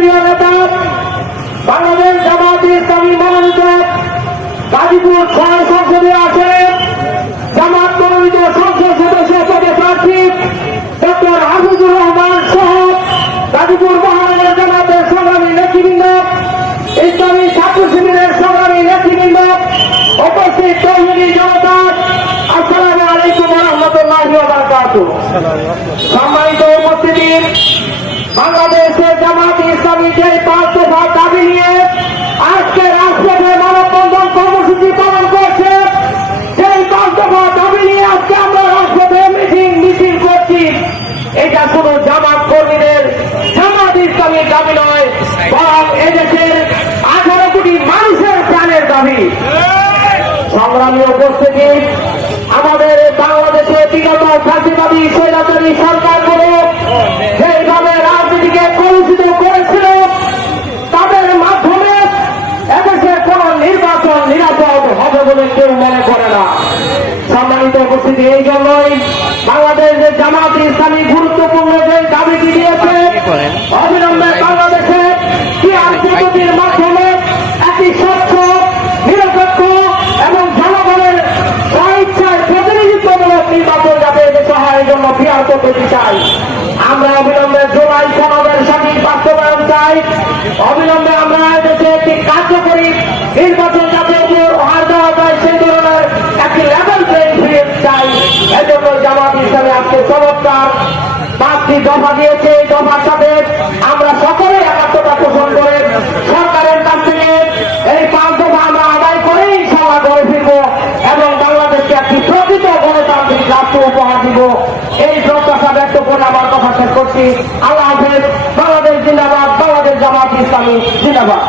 কেন্দ্রীয় নেতা বাংলাদেশ জামাত ইসলামী মনোনীত গাজীপুর ছয় সংসদে আসনে জামাত মনোনীত সংসদ সদস্য পদে প্রার্থী ডক্টর হাফিজুর রহমান সহ গাজীপুর মহানগর জামাতের সংগ্রামী নেতৃবৃন্দ, ইসলামী সম্মানিত উপস্থিতি বাংলাদেশের জামাত ইসলামী যে পাঁচ দফা দাবি নিয়ে আজকে রাজপথে মানববন্ধন কর্মসূচি পালন করছে সেই পাঁচ দফা দাবি নিয়ে আজকে আমরা রাজপথে মিটিং, মিছিল করছি। এটা শুধু জামাত কর্মীদের, জামাত ইসলামীর দাবি নয়, বরং এদেশের আঠারো কোটি মানুষের প্রাণের দাবি। সংগ্রামী উপস্থিতি, আমাদের বাংলাদেশে উপস্থিতি এই জন্যই বাংলাদেশের জামাত ইসলামী গুরুত্বপূর্ণ যে দাবিটি দিয়েছে অবিলম্বে বাংলাদেশে টিআর পদ্ধতির মাধ্যমে একটি স্বচ্ছ নিরপেক্ষ এবং জনগণের স্বইচ্ছায় প্রতিনিধিত্বমূলক নির্বাচন যাতে দেশে হয় এই জন্য পিয়ার পদ্ধতি চাই। আমরা অবিলম্বে জুলাই সনদের সঠিক বাস্তবায়ন চাই। অবিলম্বে আমরা দেশে একটি কার্যকরী নির্বাচন এজন্য জামাত ইসলামে আজকে চমৎকার পাঁচটি দফা দিয়েছে, এই দফার সাথে আমরা সকলে একাত্মতা পোষণ করে সরকারের কাছ থেকে এই পাঁচ দফা আমরা আদায় করেই ইনশাল্লাহ গড়ে ফিরবো এবং বাংলাদেশকে একটি প্রকৃত গণতান্ত্রিক রাষ্ট্র উপহার দিব। এই প্রত্যাশা ব্যক্ত করে আমার কথা শেষ করছি। আল্লাহ হাফেজ, বাংলাদেশ জিন্দাবাদ, বাংলাদেশ জামাত ইসলামী জিন্দাবাদ।